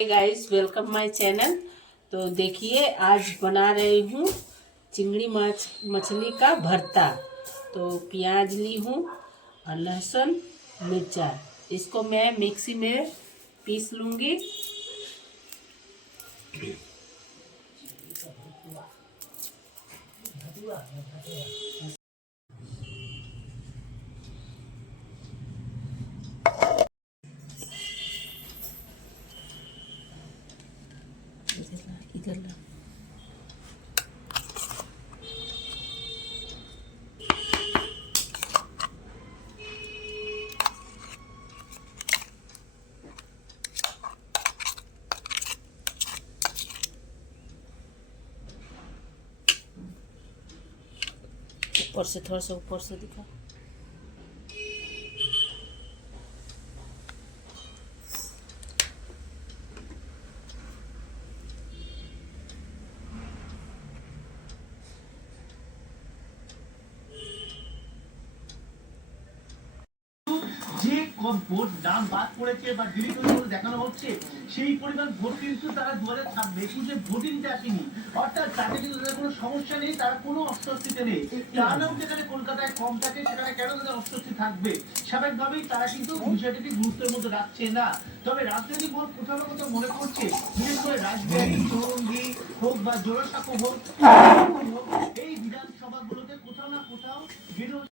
Guys, welcome my channel. तो देखिए, आज बना रही हूँ चिंगड़ी मछली का भरता। तो प्याज ली हूँ और लहसुन मिर्चा, इसको मैं मिक्सी में पीस लूँगी। इधर ला। ऊपर से थोड़ा सा ऊपर से दिखा। যে ভোট নাম বাদ পড়েছে বা ডিলিট হয়ে দেখানো হচ্ছে সেই পরিমাণ ভোট কিন্তু তারা 2026 ভোটিংতে আসেনি, অর্থাৎ তাতে কিন্তু তাদের কোনো সমস্যা নেই, তারা কোনো অস্বস্তিতে নেই। তারাও যেখানে কলকাতায় কম থাকে সেখানে কেন তাদের অস্বস্তি থাকবে? স্বাভাবিকভাবেই তারা কিন্তু বিষয়টিকে গুরুত্বের মধ্যে রাখছে না। তবে রাজনৈতিক ভোট কোথাও না কোথাও মনে করছে, বিশেষ করে রাজবিহারী, চৌরঙ্গি হোক বা জোড়াসাঁকো হোক, এই বিধানসভাগুলোতে কোথাও না কোথাও